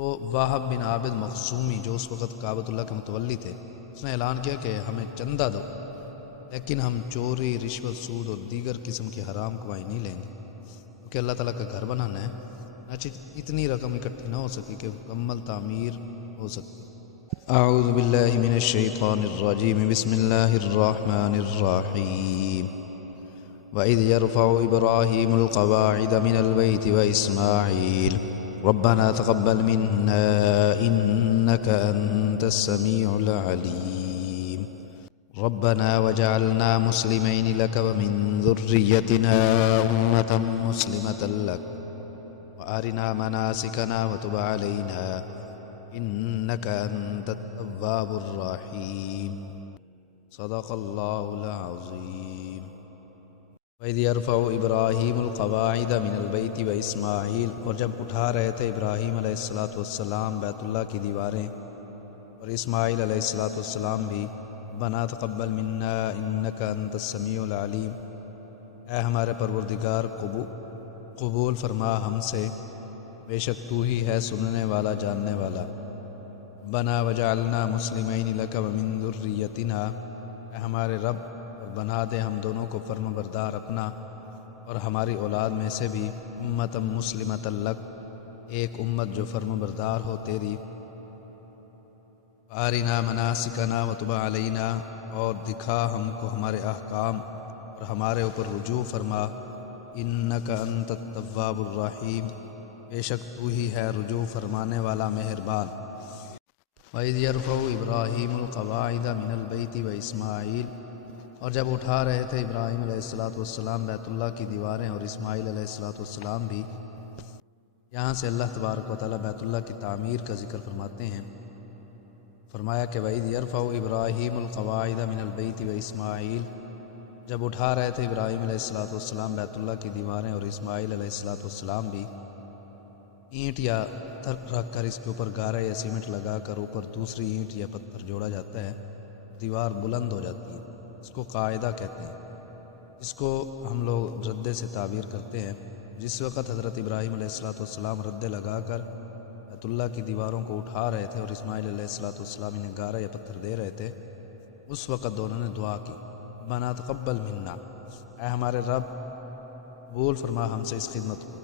تو واہب بن عابد مخزومی جو اس وقت کعبۃ اللہ کے متولی تھے، اس نے اعلان کیا کہ ہمیں چندہ دو، لیکن ہم چوری، رشوت، سود اور دیگر قسم کی حرام کمائی نہیں لیں گے، کیونکہ اللہ تعالیٰ کا گھر بنانا ہے۔ چنانچہ اتنی رقم اکٹھی نہ ہو سکی کہ مکمل تعمیر ہو سکتی۔ اعوذ باللہ من الشیطان الرجیم، بسم اللہ الرحمن الرحیم۔ وَإِذْ يَرْفَعُ إِبْرَاهِيمُ الْقَوَاعِدَ مِنَ الْبَيْتِ وَإِسْمَاعِيلُ رَبَّنَا تَقَبَّلْ مِنَّا إِنَّكَ أَنْتَ السَّمِيعُ الْعَلِيمُ رَبَّنَا وَجَعَلْنَا مُسْلِمَيْنِ لَكَ وَمِنْ ذُرِّيَّتِنَا أُمَّةً مُسْلِمَةً لَكَ وَأَرِنَا مَنَاسِكَنَا وَتُبْ عَلَيْنَا إِنَّكَ أَنْتَ التَّوَّابُ الرَّحِيمُ۔ صدق اللہ العظیم۔ وَإِذْ يَرْفَعُ إِبْرَاهِيمُ الْقَوَاعِدَ مِنَ الْبَيْتِ وَإِسْمَاعِيلُ، اور جب اٹھا رہے تھے ابراہیم علیہ السلام بیت اللہ کی دیواریں، اور اسماعیل علیہ السلام بھی، ربنا تقبل منا انک انت السمیع العلیم، اے ہمارے پروردگار قبول فرما ہم سے، بے شک تو ہی ہے سننے والا جاننے والا۔ ربنا وجعلنا مسلمین لک ومن ذریتنا، اے ہمارے رب اور بنا دے ہم دونوں کو فرم بردار اپنا اور ہماری اولاد میں سے بھی، امتا مسلمتا لک، ایک امت جو فرم بردار ہو تیری، فارنا مناسکنا وتب علینا، اور دکھا ہم کو ہمارے احکام اور ہمارے اوپر رجوع فرما، انک انت التواب الرحیم، بے شک تو ہی ہے رجوع فرمانے والا مہربان۔ وَإِذْ يَرْفَعُ إِبْرَاهِيمُ الْقَوَاعِدَ مِنَ الْبَيْتِ وَإِسْمَاعِيلُ، اور جب اٹھا رہے تھے ابراہیم علیہ السلام بیت اللہ کی دیواریں، اور اسماعیل علیہ السلام بھی۔ یہاں سے اللہ تبارک و تعالیٰ بیت اللہ کی تعمیر کا ذکر فرماتے ہیں۔ فرمایا کہ وَإِذْ يَرْفَعُ إِبْرَاهِيمُ الْقَوَاعِدَ مِنَ الْبَيْتِ وَإِسْمَاعِيلُ، جب اٹھا رہے تھے ابراہیم علیہ السلام بیت اللہ کی دیواریں، اور اسماعیل علیہ السلام بھی، اینٹ یا پتھر رکھ کر اس کے اوپر گارا یا سیمنٹ لگا کر اوپر دوسری اینٹ یا پتھر جوڑا جاتا ہے، دیوار بلند ہو جاتی ہے، اس کو قاعدہ کہتے ہیں، اس کو ہم لوگ ردے سے تعبیر کرتے ہیں۔ جس وقت حضرت ابراہیم علیہ السلام ردے لگا کر بیت اللہ کی دیواروں کو اٹھا رہے تھے، اور اسماعیل علیہ السلام انہیں گارا یا پتھر دے رہے تھے، اس وقت دونوں نے دعا کی، ربنا تقبل منا، اے ہمارے رب قبول فرما ہم سے اس خدمت کو۔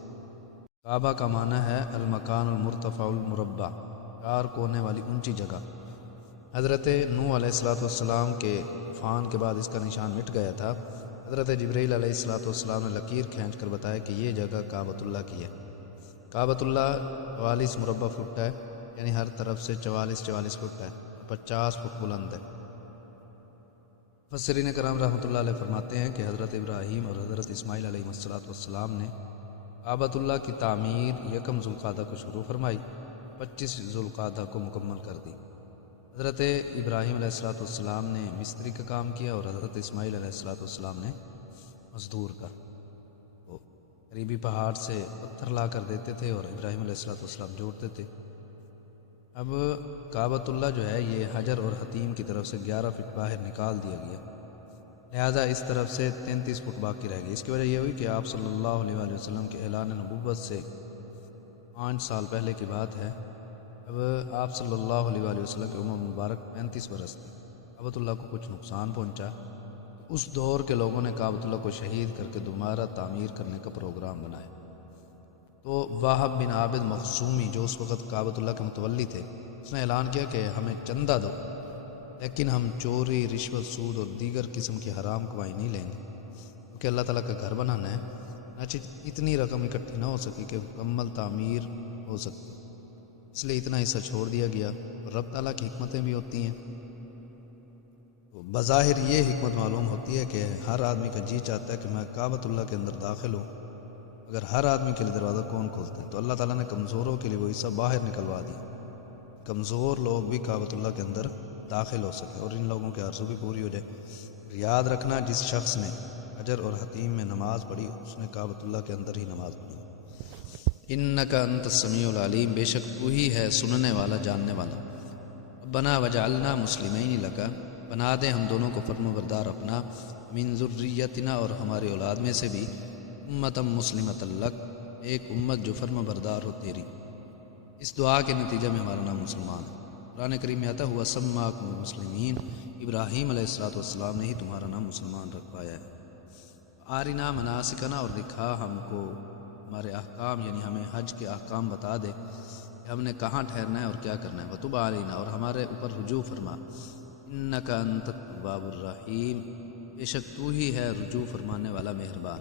کعبہ کا معنی ہے المکان المرتفع المربع، چار کونے والی اونچی جگہ۔ حضرت نوح علیہ السلام کے طوفان کے بعد اس کا نشان مٹ گیا تھا۔ حضرت جبرائیل علیہ السلام نے لکیر کھینچ کر بتایا کہ یہ جگہ کعبۃ اللہ کی ہے۔ کعبۃ اللہ 44 مربع فٹ ہے، یعنی ہر طرف سے 44 فٹ ہے، اور 50 فٹ بلند ہے۔ مفسرین کرام رحمۃ اللہ علیہ فرماتے ہیں کہ حضرت ابراہیم اور حضرت اسماعیل علیہ السلام نے کعبۃ اللہ کی تعمیر 1 ذوالقعدہ کو شروع فرمائی، 25 ذوالقعدہ کو مکمل کر دی۔ حضرت ابراہیم علیہ السلام نے مستری کا کام کیا، اور حضرت اسماعیل علیہ السلام نے مزدور کا۔ وہ قریبی پہاڑ سے پتھر لا کر دیتے تھے، اور ابراہیم علیہ السلام جوڑتے تھے۔ اب کعبۃ اللہ جو ہے یہ حجر اور حتیم کی طرف سے 11 فٹ باہر نکال دیا گیا، لہذا اس طرف سے 33 فٹ باقی رہ گئی۔ اس کی وجہ یہ ہوئی کہ آپ صلی اللہ علیہ وآلہ وسلم کے اعلان نبوت سے 5 سال پہلے کی بات ہے۔ اب آپ صلی اللہ علیہ وآلہ وسلم کی عمر مبارک 35 برس تھی۔ کعبۃ اللہ کو کچھ نقصان پہنچا، اس دور کے لوگوں نے کعبۃ اللہ کو شہید کر کے دوبارہ تعمیر کرنے کا پروگرام بنایا۔ تو واہب بن عابد مخزومی جو اس وقت کعبۃ اللہ کے متولی تھے، اس نے اعلان کیا کہ ہمیں چندہ دو، لیکن ہم چوری، رشوت، سود اور دیگر قسم کی حرام کمائی نہیں لیں گے، کیونکہ اللہ تعالیٰ کا گھر بنانا ہے۔ چنانچہ اتنی رقم اکٹھی نہ ہو سکی کہ مکمل تعمیر ہو سکتی، اس لیے اتنا حصہ چھوڑ دیا گیا۔ اور رب تعالیٰ کی حکمتیں بھی ہوتی ہیں، تو بظاہر یہ حکمت معلوم ہوتی ہے کہ ہر آدمی کا جی چاہتا ہے کہ میں کعبۃ اللہ کے اندر داخل ہوں، اگر ہر آدمی کے لیے دروازہ کون کھولتے ہیں؟ تو اللہ تعالیٰ نے کمزوروں کے لیے وہ حصہ باہر نکلوا دیا، کمزور لوگ بھی کعبۃ اللہ کے اندر داخل ہو سکے اور ان لوگوں کے آرزو بھی پوری ہو جائے۔ یاد رکھنا، جس شخص نے حجر اور حتیم میں نماز پڑھی، اس نے کعبۃ اللہ کے اندر ہی نماز پڑھی۔ انک انت السمیع العلیم، بے شک تو ہی ہے سننے والا جاننے والا۔ ربنا وجعلنا مسلمین لک، بنا دے ہم دونوں کو فرما بردار اپنا، من ذریتنا، اور ہماری اولاد میں سے بھی، امتا مسلمتا لک، ایک امت جو فرما بردار ہو تیری۔ اس دعا کے نتیجے میں ہمارا نام مسلمان ہے۔ قرآن کریم میں آتا ہوا سماکم المسلمین، ابراہیم علیہ السلام نے ہی تمہارا نام مسلمان رکھوایا ہے۔ آرنا مناسکنا، اور دکھا ہم کو ہمارے احکام، یعنی ہمیں حج کے احکام بتا دے کہ ہم نے کہاں ٹھہرنا ہے اور کیا کرنا ہے۔ وتب علینا، اور ہمارے اوپر رجوع فرما، انک انت التواب الرحیم، بے شک تو ہی ہے رجوع فرمانے والا مہربان۔